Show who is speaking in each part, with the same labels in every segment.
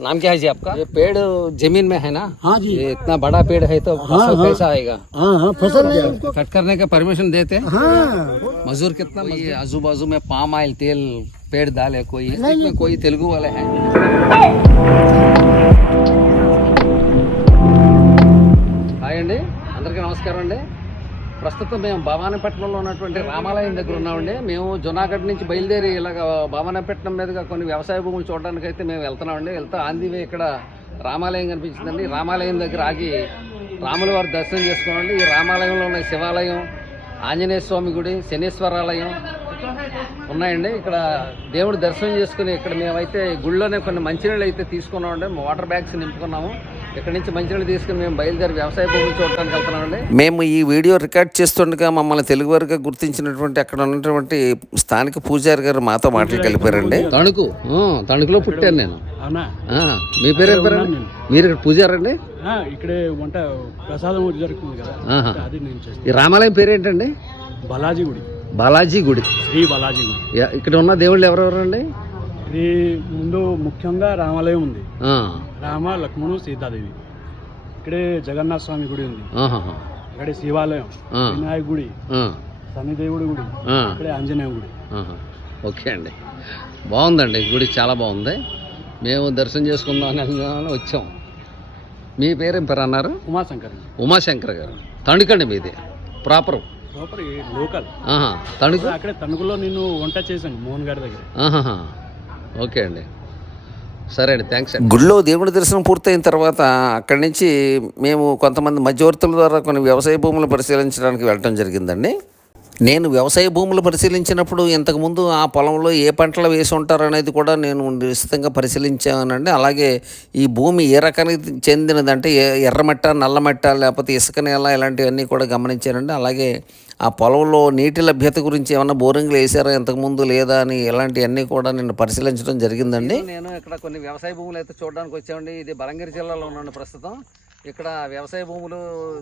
Speaker 1: नाम क्या है जी आपका ये पेड़ जमीन में है ना
Speaker 2: हाँ जी
Speaker 1: ये इतना बड़ा पेड़ है तो फसल कैसा आएगा
Speaker 2: हाँ हाँ फसल नहीं उसको
Speaker 1: कट करने का परमिशन देते हैं
Speaker 2: हाँ
Speaker 1: मजदूर कितना ये आजू बाजू में पाम आयल तेल पेड़ डाले कोई इसमें कोई तेलुगु वाले हैं హాయ్ అండి అందరికీ నమస్కారం అండి ప్రస్తుతం మేము భవానీపట్నంలో ఉన్నటువంటి రామాలయం దగ్గర ఉన్నామండి. మేము జునాగఢ్ నుంచి బయలుదేరి ఇలాగ భవానీపట్నం మీదుగా కొన్ని వ్యవసాయ భూములు చూడడానికి అయితే మేము వెళ్తున్నామండి. వెళ్తా ఆంధీవే ఇక్కడ రామాలయం కనిపించిందండి. రామాలయం దగ్గర ఆగి రాముల వారి దర్శనం చేసుకున్నామండి. ఈ రామాలయంలో ఉన్న శివాలయం ఆంజనేయ స్వామి గుడి శనీశ్వరాలయం ఉన్నాయండి. ఇక్కడ దేవుడి దర్శనం చేసుకుని ఇక్కడ మేమైతే గుళ్ళోనే కొన్ని మంచినీళ్ళు అయితే తీసుకున్నామండి. వాటర్ బ్యాగ్స్ నింపుకున్నాము. ఇక్కడ నుంచి మంచినీళ్ళు తీసుకుని మేము బయలుదేరి వ్యవసాయ వెళ్తున్నామండి
Speaker 3: మేము ఈ వీడియో రికార్డ్ చేస్తుండగా మమ్మల్ని తెలుగు వారిగా గుర్తించినటువంటి అక్కడ ఉన్నటువంటి స్థానిక పూజారి గారు మాతో మాటలు కలిపారండి.
Speaker 1: తణుకు ఆ, తణుకులో పుట్టాను నేను.
Speaker 2: అవునా?
Speaker 1: ఆ, మీ పేరేం పేరు మీరు ఇక్కడ పూజారండి?
Speaker 2: ఆ, ఇక్కడే వంట ప్రసాదం జరుగుతుంది కదా.
Speaker 1: ఆహా.
Speaker 2: అది నేను చేస్తాను.
Speaker 1: ఈ రామాలయం పేరేంటండి?
Speaker 2: బాలాజీ గుడి.
Speaker 1: బాలాజీ గుడి.
Speaker 2: శ్రీ బాలాజీ గుడి.
Speaker 1: ఇక్కడ ఉన్న దేవుళ్ళు ఎవరెవరండి?
Speaker 2: ఇది ముందు ముఖ్యంగా రామాలయం ఉంది.
Speaker 1: ఆ,
Speaker 2: రామ లక్ష్మణు సీతాదేవి. ఇక్కడే జగన్నాథ స్వామి గుడి ఉంది. ఇక్కడే శివాలయం వినాయక గుడి శనిదేవుడి గుడి ఇక్కడే ఆంజనేయ గుడి.
Speaker 1: ఓకే అండి. బాగుందండి గుడి చాలా బాగుంది. మేము దర్శనం చేసుకుందాం అని వచ్చాం. మీ పేరేం పేరు అన్నారు?
Speaker 2: ఉమాశంకర్
Speaker 1: ఉమాశంకర్ గారు. తణుకండి మీది. ప్రాపర్.
Speaker 2: Proper
Speaker 1: local. తణుకు?
Speaker 2: అక్కడే తణుకులో నేను వంట చేశాను మోహన్ గారి దగ్గర.
Speaker 1: ఓకే అండి. సరే అండి థ్యాంక్స్ అండి.
Speaker 3: గుడిలో దేవుడి దర్శనం పూర్తయిన తర్వాత అక్కడి నుంచి మేము కొంతమంది మధ్యవర్తుల ద్వారా కొన్ని వ్యవసాయ భూములు పరిశీలించడానికి వెళ్ళటం జరిగిందండి. నేను వ్యవసాయ భూములు పరిశీలించినప్పుడు ఇంతకుముందు ఆ పొలంలో ఏ పంటలు వేసి ఉంటారు అనేది కూడా నేను నిశ్చితంగా పరిశీలించానండి. అలాగే ఈ భూమి ఏ రకానికి చెందినదంటే ఏ- ఎర్రమట్ట నల్లమట్ట లేకపోతే ఇసుక నేల ఇలాంటివన్నీ కూడా గమనించానండి. అలాగే ఆ పొలంలో నీటి లభ్యత గురించి ఏమైనా బోరింగ్లు వేసారా ఇంతకుముందు లేదా అని ఇలాంటివన్నీ కూడా నేను పరిశీలించడం జరిగిందండి.
Speaker 1: నేను ఇక్కడ కొన్ని వ్యవసాయ భూములు అయితే చూడడానికి వచ్చామండి. ఇది బలంగిరి జిల్లాలో ఉన్నాను ప్రస్తుతం. ఇక్కడ వ్యవసాయ భూములు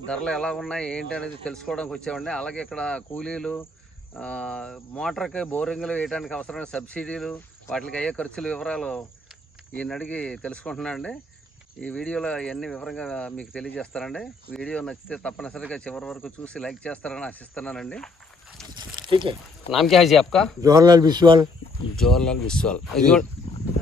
Speaker 1: ధరలు ఎలా ఉన్నాయి ఏంటి అనేది తెలుసుకోవడానికి వచ్చామండి అలాగే ఇక్కడ కూలీలు ఆ, మోటార్కి బోరింగ్లు వేయడానికి అవసరమైన సబ్సిడీలు వాటికి అయ్యే ఖర్చుల వివరాలు ఈయన అడిగి తెలుసుకుంటున్నానండి ఈ వీడియోలో ఇవన్నీ వివరంగా మీకు తెలియజేస్తానండి వీడియో నచ్చితే తప్పనిసరిగా చివరి వరకు చూసి లైక్ చేస్తారని ఆశిస్తున్నానండి
Speaker 2: ठीक है
Speaker 1: नाम क्या है जी आपका
Speaker 2: जवाहरलाल विश्वाल
Speaker 1: जवाहरलाल विश्वाल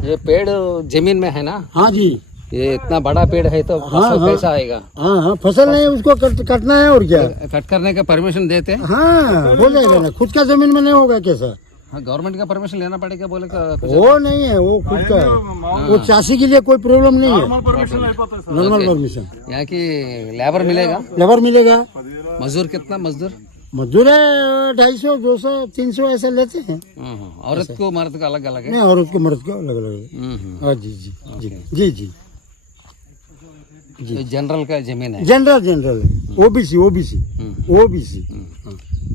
Speaker 1: ये पेड़ जमीन में है ना
Speaker 2: हाँ जी
Speaker 1: ये इतना बड़ा पेड़ है तो हाँ, फ़सल कैसा आएगा।
Speaker 2: हाँ हाँ फ़सल नहीं उसको कट, कटना है और क्या?
Speaker 1: कट करने का परमिशन देते हैं।
Speaker 2: हाँ हो जाएगा ना। खुद का ज़मीन में नहीं होगा कैसा?
Speaker 1: हाँ गवर्नमेंट का परमिशन लेना पड़ेगा बोले का
Speaker 2: वो नहीं है वो खुद का है। वो चासी के लिए कोई प्रॉब्लम नहीं है। नॉर्मल परमिशन
Speaker 1: यहाँ की लेबर मिलेगा।
Speaker 2: लेबर मिलेगा।
Speaker 1: मजदूर कितना मजदूर?
Speaker 2: मजदूर है ढाई सौ दो सौ तीन सौ ऐसे लेते हैं।
Speaker 1: हम्म, औरत को मर्द का अलग अलग है।
Speaker 2: नहीं और उसके मर्द का अलग अलग है।
Speaker 1: हम्म, हम्म।
Speaker 2: हाँ जी जी जी जी।
Speaker 1: जनरल का ज़मीन है।
Speaker 2: जनरल जनरल ओबीसी ओबीसी
Speaker 1: हम्म,
Speaker 2: ओबीसी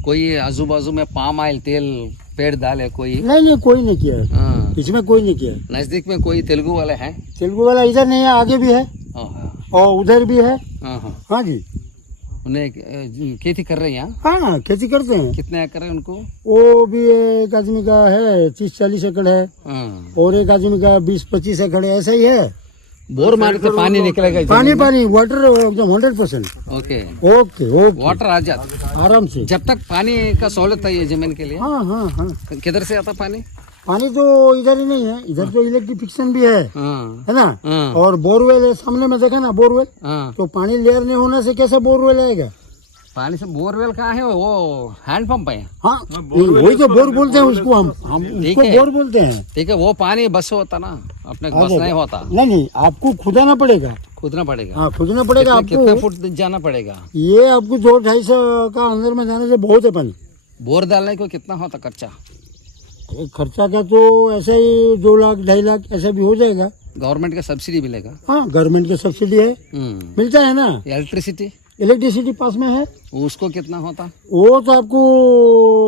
Speaker 1: कोई आजू बाजू में पाम आयल तेल पेड़ डाले कोई?
Speaker 2: नहीं नहीं कोई नहीं किया है।
Speaker 1: हाँ,
Speaker 2: इसमें कोई नहीं किया
Speaker 1: नज़दीक में कोई तेलुगु वाले हैं?
Speaker 2: तेलुगु वाला इधर नहीं है आगे भी है।
Speaker 1: हाँ, हाँ,
Speaker 2: और उधर भी है।
Speaker 1: हाँ, हाँ।
Speaker 2: हाँ जी।
Speaker 1: उन्हें खेती कर रहे हैं यहाँ?
Speaker 2: हाँ खेती करते हैं।
Speaker 1: कितने एकड़ है उनको?
Speaker 2: वो भी एक आदमी का है तीस चालीस एकड़ है।
Speaker 1: हाँ।
Speaker 2: और एक आदमी का बीस पच्चीस एकड़ है ऐसा ही है।
Speaker 1: बोर मार तो पानी निकलेगा
Speaker 2: पानी पानी वाटर एकदम hundred percent
Speaker 1: okay.
Speaker 2: Okay okay.
Speaker 1: Water आ जाता
Speaker 2: आराम से।
Speaker 1: जब तक पानी का सहूलत है ये ज़मीन के लिए
Speaker 2: हाँ हाँ हाँ।
Speaker 1: किधर से आता पानी?
Speaker 2: पानी तो इधर ही नहीं है इधर तो इलेक्ट्रिफिकेशन भी है
Speaker 1: हाँ।
Speaker 2: है ना?
Speaker 1: हाँ।
Speaker 2: और बोरवेल है सामने में देखा ना बोरवेल
Speaker 1: हाँ।
Speaker 2: तो पानी लेयर नहीं होने से कैसे बोरवेल आएगा?
Speaker 1: पानी से बोरवेल कहाँ है वो हैंड पंप है।
Speaker 2: हाँ वही तो बोर बोलते हैं उसको हम हम उसको बोर बोलते हैं।
Speaker 1: ठीक है वो पानी बस होता ना अपने बस नहीं होता।
Speaker 2: नहीं नहीं आपको खुदाना पड़ेगा।
Speaker 1: खुदना पड़ेगा।
Speaker 2: हाँ खुदना पड़ेगा
Speaker 1: कितने, कितने फुट जाना पड़ेगा?
Speaker 2: ये आपको दो ढाई सौ का अंदर में जाने से बहुत है पानी
Speaker 1: बोर डालने को कितना होता खर्चा?
Speaker 2: खर्चा का तो ऐसा ही दो लाख ढाई लाख ऐसा भी हो जाएगा।
Speaker 1: गवर्नमेंट का सब्सिडी मिलेगा।
Speaker 2: हाँ गवर्नमेंट का सब्सिडी है।
Speaker 1: हम्म।
Speaker 2: मिलता है ना।
Speaker 1: इलेक्ट्रिसिटी?
Speaker 2: इलेक्ट्रिसिटी पास में है।
Speaker 1: उसको कितना होता?
Speaker 2: वो तो आपको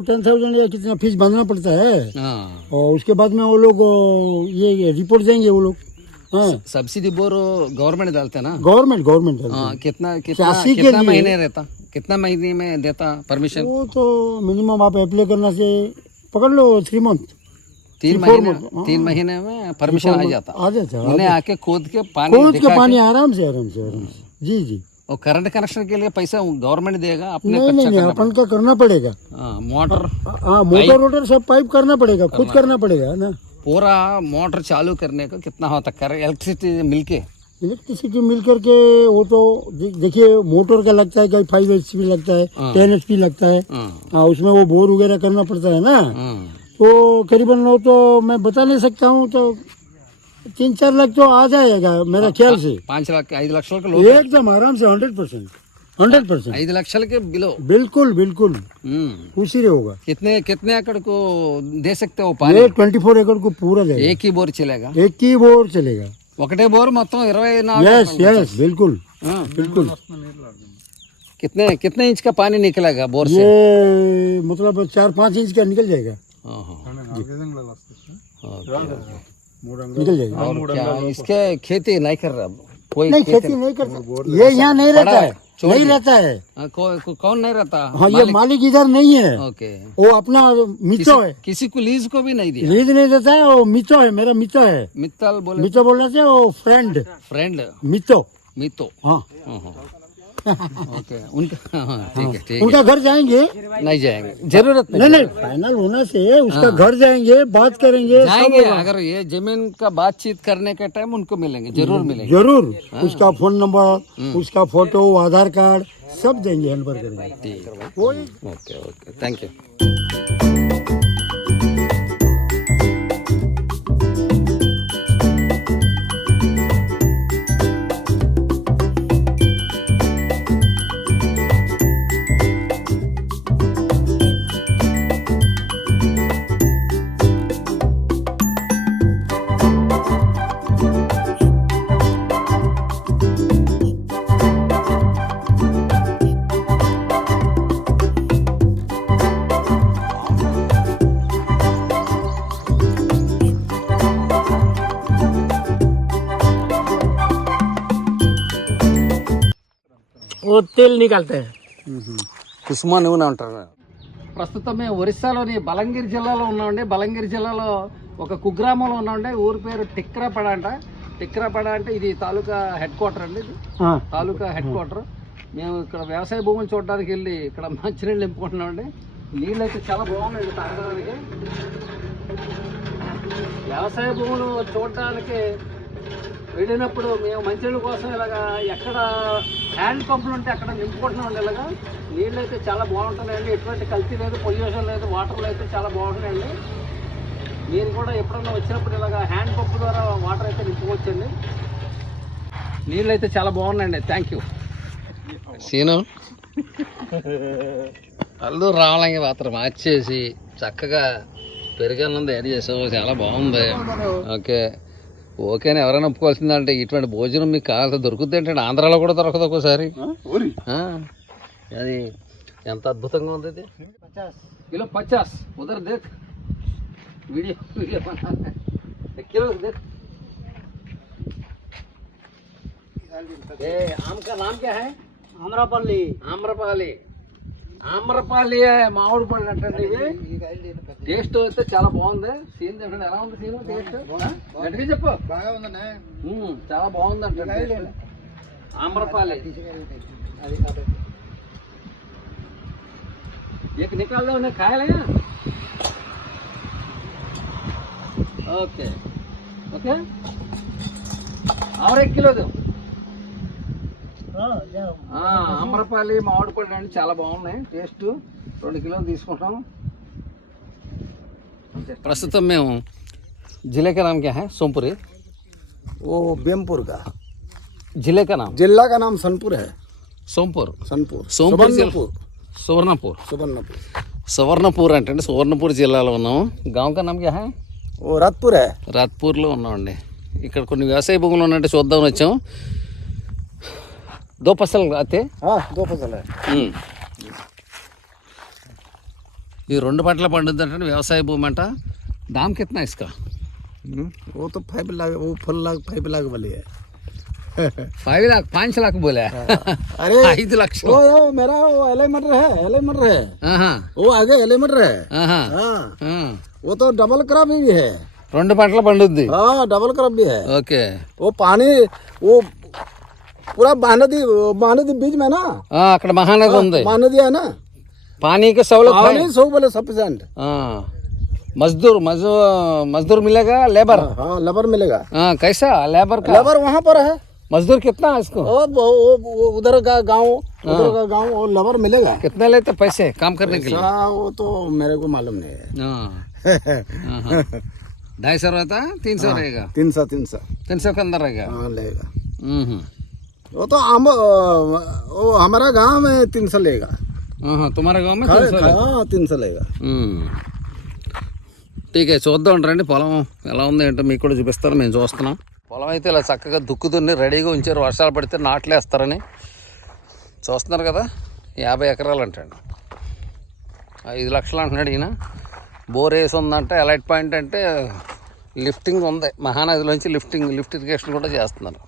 Speaker 2: टेन थाउज़ेंड या कितना फ़ीस भरना पड़ता है।
Speaker 1: हाँ।
Speaker 2: और उसके बाद में वो लोग ये रिपोर्ट देंगे वो लोग। हाँ।
Speaker 1: सब्सिडी बोर गवर्नमेंट डालते ना?
Speaker 2: गवर्नमेंट गवर्नमेंट
Speaker 1: हाँ कितना कितना कितना महीने रहता? कितना महीने में देता परमिशन
Speaker 2: वो तो मिनिमम आप अप्लाई करना से पकड़ लो थ्री मंथ
Speaker 1: तीन महीने तीन महीने में परमिशन आ जाता।
Speaker 2: आ जाता
Speaker 1: उन्हें आके खोद के पानी
Speaker 2: खोद के पानी आराम से आराम से आराम से। जी जी।
Speaker 1: और करंट कनेक्शन के लिए पैसा गवर्नमेंट देगा अपने
Speaker 2: नहीं नहीं नहीं अपन का करना पड़ेगा।
Speaker 1: हाँ, मोटर
Speaker 2: हाँ मोटर वोटर सब पाइप करना पड़ेगा खुद करना पड़ेगा ना?
Speaker 1: पूरा मोटर चालू करने का कितना होता कर इलेक्ट्रिसिटी मिलके।
Speaker 2: इलेक्ट्रिसिटी मिल करके वो तो देखिए मोटर का लगता है कहीं फाइव एच पी लगता है टेन एच पी लगता है।
Speaker 1: हाँ,
Speaker 2: हाँ उसमें वो बोर वगैरह करना पड़ता है ना?
Speaker 1: हाँ।
Speaker 2: तो करीबन वो तो मैं बता नहीं सकता हूँ तो तीन चार लाख तो आ जाएगा मेरा ख्याल से
Speaker 1: పాంచ్ లక్ష ఐదు లక్షలకు లోపు
Speaker 2: एकदम आराम से हंड्रेड परसेंट हंड्रेड परसेंट
Speaker 1: ఐదు లక్షలకి బిలో
Speaker 2: बिल्कुल बिल्कुल
Speaker 1: हम्म।
Speaker 2: खुशी रे होगा
Speaker 1: कितने कितने एकड़ को दे सकते हो पानी
Speaker 2: ये ट्वेंटी फोर एकड़ को पूरा जाएगा
Speaker 1: एक ही बोर चलेगा
Speaker 2: एक ही बोर चलेगा
Speaker 1: ఒకటే బోర్ మొత్తం ఇరవై నాలుగు
Speaker 2: यस यस बिल्कुल
Speaker 1: हाँ।
Speaker 2: बिल्कुल
Speaker 1: कितने कितने इंच का पानी निकलेगा बोर से
Speaker 2: ये मतलब चार पाँच इंच का निकल जाएगा
Speaker 1: हाँ, हाँ।
Speaker 2: निकल जाएगा।
Speaker 1: और क्या? इसके खेती नहीं कर रहा कोई
Speaker 2: नहीं
Speaker 1: खेती
Speaker 2: नहीं करता। ये यहाँ नहीं रहता है। नहीं रहता है।
Speaker 1: हाँ, को- को- कौन नहीं रहता?
Speaker 2: हाँ ये मालिक। इधर नहीं है।
Speaker 1: ओके।
Speaker 2: वो अपना मितो है।
Speaker 1: किसी को लीज को भी नहीं दिया?
Speaker 2: लीज नहीं देता है वो मितो है मेरा मितो है।
Speaker 1: मित्तल बोले
Speaker 2: मितो बोलने से वो फ्रेंड
Speaker 1: फ्रेंड
Speaker 2: मितो
Speaker 1: मितो।
Speaker 2: हाँ।
Speaker 1: हाँ, हाँ। ओके उनका हाँ, ठीक है ठीक
Speaker 2: उनका घर जाएँगे?
Speaker 1: नहीं जाएँगे। ज़रूरत नहीं।
Speaker 2: नहीं फाइनल होना से उसका घर जाएँगे बात करेंगे
Speaker 1: जाएँगे अगर ये ज़मीन का बातचीत करने के टाइम उनको मिलेंगे ज़रूर मिलेंगे।
Speaker 2: ज़रूर उसका फ़ोन नंबर उसका फ़ोटो आधार कार्ड सब देंगे हैंड पर करेंगे
Speaker 1: है। ओके ओके थैंक यू
Speaker 2: तेल निकालते हैं
Speaker 1: కుసుమా నూనె అంటారు ప్రస్తుతం మేము ఒరిస్సాలోని బలంగిరి జిల్లాలో ఉన్నామండి బలంగిరి జిల్లాలో ఒక కుగ్రామంలో ఉన్నామండి ఊరి పేరు టిక్రాపడ అంట టిక్రాపడ అంటే ఇది తాలూకా హెడ్ క్వార్టర్ అండి ఇది
Speaker 2: हाँ
Speaker 1: తాలూకా హెడ్ క్వార్టర్ మేము ఇక్కడ వ్యవసాయ భూములు చూడడానికి వెళ్ళి ఇక్కడ మంచినీళ్ళు నింపుకుంటున్నామండి నీళ్ళు అయితే చాలా బాగున్నాయండి తాగడానికి వ్యవసాయ భూములు చూడడానికి వెళ్ళినప్పుడు మేము మంచినీళ్ళ కోసం ఇలాగా ఎక్కడ హ్యాండ్ పంపులు ఉంటే అక్కడ నింపుకుంటున్నామండి ఇలాగా. నీళ్ళు అయితే చాలా బాగుంటున్నాయండి. ఎటువంటి కల్తీ లేదు పొల్యూషన్ లేదు వాటర్లు అయితే చాలా బాగుంటున్నాయండి. మీరు కూడా ఎప్పుడన్నా వచ్చినప్పుడు ఇలాగా హ్యాండ్ పంప్ ద్వారా వాటర్ అయితే నింపుకోవచ్చండి. నీళ్ళు అయితే చాలా బాగున్నాయండి. Thank you Seenu. అల్లు రావలంగి మాత్రం మార్చేసి చక్కగా పెరుగన్నం తయారు చేసావు. చాలా బాగుంది. ఓకే. ఓకేనా? ఎవరైనా ఒప్పుకోవాల్సిందంటే ఇటువంటి భోజనం మీకు కావాల్సి దొరుకుతుంది ఏంటంటే ఆంధ్రాలో కూడా దొరకదు ఒకసారి అది ఎంత అద్భుతంగా ఉంది కిలో పచాస్. ఉదర్ దేక్. Video video. కిలో దేక్? హై?
Speaker 2: ఆమ్రపల్లి.
Speaker 1: ఆమ్రపల్లి. ఆమ్రపాలి మామిడి పండు అంటే టేస్ట్ వస్తే చాలా బాగుంది. సీన్ చెప్పండి ఎలా ఉంది సీన్ టేస్ట్ చెప్పు.
Speaker 2: బాగా
Speaker 1: ఉందండి చాలా బాగుంది అంటే ఆమ్రపాలి. ఇక నికాల్లో ఉన్నాయి? కాయలే ఓకే. ఓకే? ఆరు కిలో అమరపాలి మామిడి పళ్ళు అండి చాలా బాగున్నాయి. టేస్ట్ రెండు కిలోలు తీసుకుంటాం. ప్రస్తుతం మేము జిలేకా నామ్ క్యా హై
Speaker 2: ఓ
Speaker 1: భీంపూర్ కా జిలేకా
Speaker 2: నామ జిల్లా కా సోన్పూర్ హై?
Speaker 1: సోంపూర్.
Speaker 2: సోన్పూర్.
Speaker 1: సోంపూర్ సువర్ణపూర్.
Speaker 2: సువర్ణపూర్
Speaker 1: సువర్ణపూర్ అంటే అండి సువర్ణపూర్ జిల్లాలో ఉన్నాము గాంవ్ కా నామ్ హా
Speaker 2: ఓ రాత్పూర్ హై?
Speaker 1: రాత్పూర్లో ఉన్నామండి. ఇక్కడ కొన్ని వ్యవసాయ భూములు ఉన్నట్టు చూద్దామని వచ్చాము दो फसल
Speaker 2: आते दो దో పసలే
Speaker 1: ఈ రెండు పంటల పండుద్దంటే व्यवसाय భూమి అంట దామ్ కిतना इसका
Speaker 2: वो तो फाइव लाख वो फल लाख फाइव लाख वाली है
Speaker 1: फाइव लाख पाँच लाख बोला
Speaker 4: अरे
Speaker 1: ఐదు
Speaker 4: वो, वो मेरा वो एल मटर है एल मटर है
Speaker 1: ఆహా,
Speaker 4: वो आगे एल मटर है हाँ वो तो डबल क्रॉप भी है
Speaker 1: రెండు పంటల పండుద్ది
Speaker 4: हाँ डबल क्रॉप भी है
Speaker 1: ఓకే
Speaker 4: वो पानी वो पूरा महानदी महानदी बीच में ना
Speaker 1: ఆ, అక్కడ మహానది ఉంది
Speaker 4: महानदी है ना
Speaker 1: పానీకి సౌలభ్యం
Speaker 4: पानी सब बोले सफिशियंट
Speaker 1: हाँ मजदूर मजदूर मजदूर मिलेगा लेबर
Speaker 4: हाँ लेबर मिलेगा
Speaker 1: हाँ कैसा लेबर का
Speaker 4: लेबर वहाँ पर है
Speaker 1: मजदूर कितना है इसको
Speaker 4: वो वो- वो- वो उधर का गांव उधर का गांव वो लेबर मिलेगा
Speaker 1: कितने लेते पैसे काम करने के लिए
Speaker 4: हाँ, वो तो मेरे को मालूम नहीं है
Speaker 1: हाँ, हाँ, हाँ। ढाई सौ रहता है तीन सौ रहेगा
Speaker 4: तीन सौ तीन सौ
Speaker 1: तीन सौ के अंदर रहेगा
Speaker 4: हाँ लेगा
Speaker 1: हम्म, हम्म।
Speaker 4: वो तो हम वो हमारा गांव में तीन सौ लेगा
Speaker 1: हाँ, हाँ, तुम्हारे गांव में तीन सौ ले-
Speaker 4: हाँ तीन सौ लेगा
Speaker 1: మ్మ్. టీకే చూద్దాం రండి పొలం ఎలా ఉంది ఏంటో మీకు కూడా చూపిస్తారు మేము చూస్తున్నాం పొలం అయితే ఇలా చక్కగా దుక్కుదున్ని రెడీగా ఉంచారు వర్షాలు పడితే నాట్లు వేస్తారని చూస్తున్నారు కదా యాభై ఎకరాలు అంటండి ఐదు లక్షలు అంటున్నాడు ఈయన బోర్ వేసి ఉందంటే ఎలైట్ పాయింట్ అంటే లిఫ్టింగ్ ఉంది మహానదిలోంచి లిఫ్టింగ్ లిఫ్ట్ ఇరిగేషన్ కూడా చేస్తున్నారు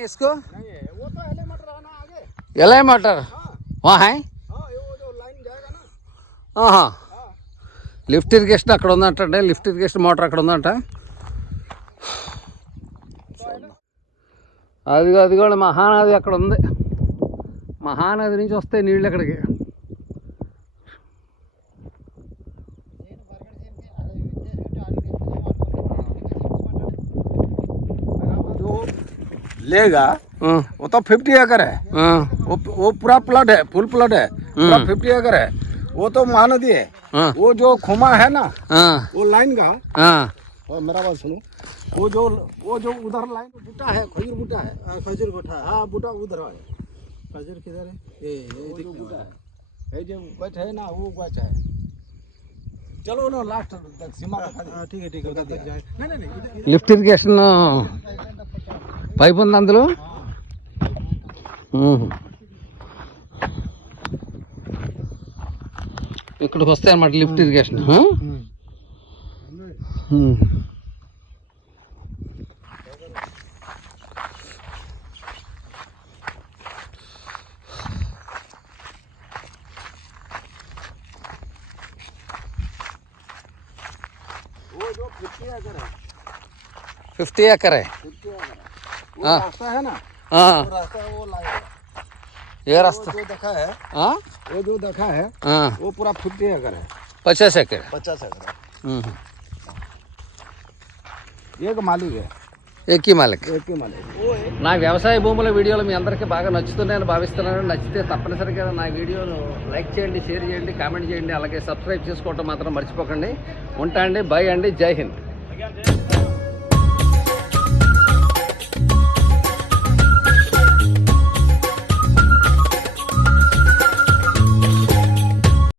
Speaker 1: इसको
Speaker 4: वो तो एल मटर है ना आगे
Speaker 1: एल आई मटर वहाँ है
Speaker 4: हाँ ये वो जो लाइन जाएगा ना
Speaker 1: ఆహా. లిఫ్ట్ ఇరిగేషన్ అక్కడ ఉందంటే లిఫ్ట్ ఇరిగేషన్ మోటార్ అక్కడ ఉందంట అది అది కూడా మహానది అక్కడ ఉంది మహానది నుంచి వస్తాయి నీళ్ళు అక్కడికి
Speaker 4: लेगा
Speaker 1: हाँ।
Speaker 4: वो तो फिफ्टी एकड़ है।
Speaker 1: हाँ।
Speaker 4: वो वो पूरा प्लॉट है फुल प्लॉट है पूरा हाँ। फिफ्टी एकड़ है। वो तो महानदी है। वो जो खुमा है ना वो लाइन का और मेरा बात सुनो वो जो वो जो उधर लाइन बूटा है खजूर बूटा है खजूर बूटा हाँ। बूटा उधर है। खजूर किधर है? ये ये जो जो गच है ना वो गच है। चलो ना लास्ट तक सीमा ठीक है ठीक है नहीं नहीं
Speaker 1: लिफ्ट इरिगेशन పైప్ ఉంది అందులో మ్మ్. ఇక్కడికి వస్తాయి అన్నమాట లిఫ్ట్ ఇరిగేషన్ ఆ? మ్మ్.
Speaker 4: वो जो फिफ्टी एकड़
Speaker 1: है
Speaker 4: रास्ता है ना
Speaker 1: ఆ,
Speaker 4: वो रास्ता वो लाइन
Speaker 1: ఏ
Speaker 4: वो
Speaker 1: రాస్తా
Speaker 4: जो देखा है
Speaker 1: ఆ?
Speaker 4: वो जो देखा है
Speaker 1: ఆ,
Speaker 4: वो पूरा फिफ्टी एकड़ है
Speaker 1: పచాస్ ఎకర్
Speaker 4: पचास एकड़
Speaker 1: మ్మ్.
Speaker 4: एक मालिक है
Speaker 1: ఎక్కి మాలక్
Speaker 4: एक ही मालिक वो है
Speaker 1: నా వ్యవసాయ భూముల వీడియోలు మీ అందరికీ బాగా నచ్చుతున్నాయని భావిస్తున్నాను నచ్చితే తప్పనిసరిగా నా వీడియోను లైక్ చేయండి షేర్ చేయండి కామెంట్ చేయండి అలాగే సబ్స్క్రైబ్ చేసుకోవటం మాత్రం మర్చిపోకండి ఉంటా అండి బై అండి జై హింద్